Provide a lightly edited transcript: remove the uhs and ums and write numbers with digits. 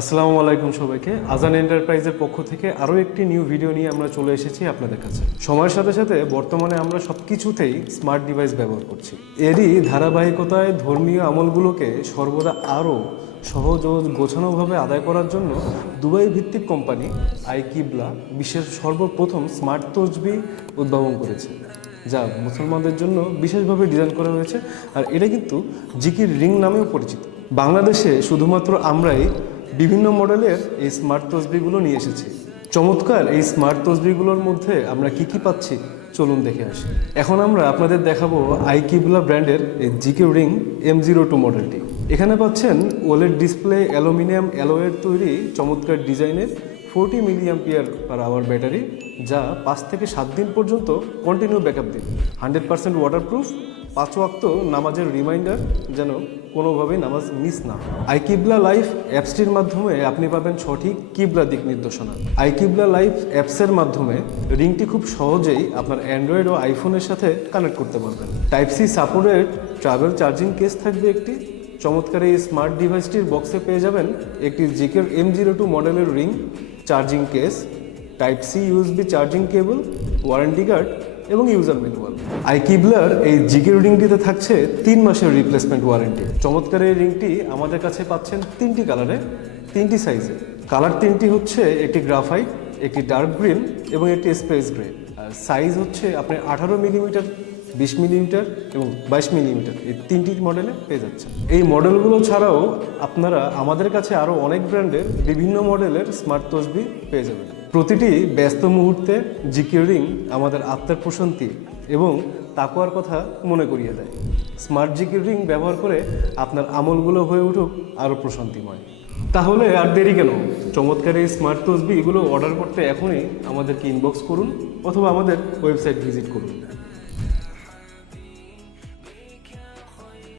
আসসালামু আলাইকুম সবাইকে। আজান এন্টারপ্রাইজের পক্ষ থেকে আরও একটি নিউ ভিডিও নিয়ে আমরা চলে এসেছি আপনাদের কাছে। সময়ের সাথে সাথে বর্তমানে আমরা সব কিছুতেই স্মার্ট ডিভাইস ব্যবহার করছি। এরই ধারাবাহিকতায় ধর্মীয় আমলগুলোকে সর্বদা আরও সহজ ও গোছানোভাবে আদায় করার জন্য দুবাই ভিত্তিক কোম্পানি আইকিবলা বিশ্বের সর্বপ্রথম স্মার্ট তসবিহ উদ্ভাবন করেছে, যা মুসলমানদের জন্য বিশেষভাবে ডিজাইন করা হয়েছে। আর এটা কিন্তু জিকির রিং নামেও পরিচিত। বাংলাদেশে শুধুমাত্র আমরাই বিভিন্ন মডেলের এই স্মার্ট তসবিহগুলো নিয়ে এসেছি। চমৎকার এই স্মার্ট তসবিহগুলোর মধ্যে আমরা কি কি পাচ্ছি চলুন দেখে আসি। এখন আমরা আপনাদের দেখাবো আইকিবলা ব্র্যান্ডের এই জিকে রিং M02 মডেলটি। এখানে পাচ্ছেন ওলেড ডিসপ্লে, অ্যালুমিনিয়াম অ্যালয়ের তৈরি চমৎকার ডিজাইনের 40 মিলিঅ্যাম্পিয়ার পার আওয়ার ব্যাটারি, যা 5 থেকে 7 দিন পর্যন্ত কন্টিনিউ ব্যাকআপ দিন। 100% ওয়াটারপ্রুফ, 5 ওয়াক্ত নামাজের রিমাইন্ডার যেন কোনোভাবেই নামাজ মিস না হয়। আইকিবলা লাইফ অ্যাপসটির মাধ্যমে আপনি পাবেন সঠিক কিবলা দিক নির্দেশনা। আইকিবলা লাইফ অ্যাপসের মাধ্যমে রিংটি খুব সহজেই আপনার অ্যান্ড্রয়েড ও আইফোনের সাথে কানেক্ট করতে পারবেন। Type C supported travel charging case থাকবে একটি। চমৎকার এই স্মার্ট ডিভাইসটির বক্সে পেয়ে যাবেন একটি জিকের M02 মডেলের ring, charging case, type C USB charging cable, warranty card এবং ইউজার ম্যানুয়াল। আইকিবলার এই জিকের রিংটিতে থাকছে 3 মাসের রিপ্লেসমেন্ট ওয়ারেন্টি। চমৎকার এই রিংটি আমাদের কাছে পাচ্ছেন 3টি কালারে, 3টি সাইজে। কালার 3টি হচ্ছে একটি গ্রাফাইট, একটি ডার্ক গ্রিন এবং একটি স্পেস গ্রে। আর সাইজ হচ্ছে আপনি 18 মিলিমিটার, 20 মিলিমিটার এবং 22 মিলিমিটার, এই 3টি মডেলে পেয়ে যাচ্ছেন। এই মডেলগুলো ছাড়াও আপনারা আমাদের কাছে আরও অনেক ব্র্যান্ডের বিভিন্ন মডেলের স্মার্ট তসবিহ পেয়ে যাবেন। প্রতিটি ব্যস্ত মুহূর্তে জিকির রিং আমাদের আত্মার প্রশান্তি এবং তাকওয়ার কথা মনে করিয়ে দেয়। স্মার্ট জিকির রিং ব্যবহার করে আপনার আমলগুলো হয়ে উঠুক আরও প্রশান্তিময়। তাহলে আর দেরি কেন? চমৎকার এই স্মার্ট তসবিহ এগুলো অর্ডার করতে এখনই আমাদেরকে ইনবক্স করুন অথবা আমাদের ওয়েবসাইট ভিজিট করুন।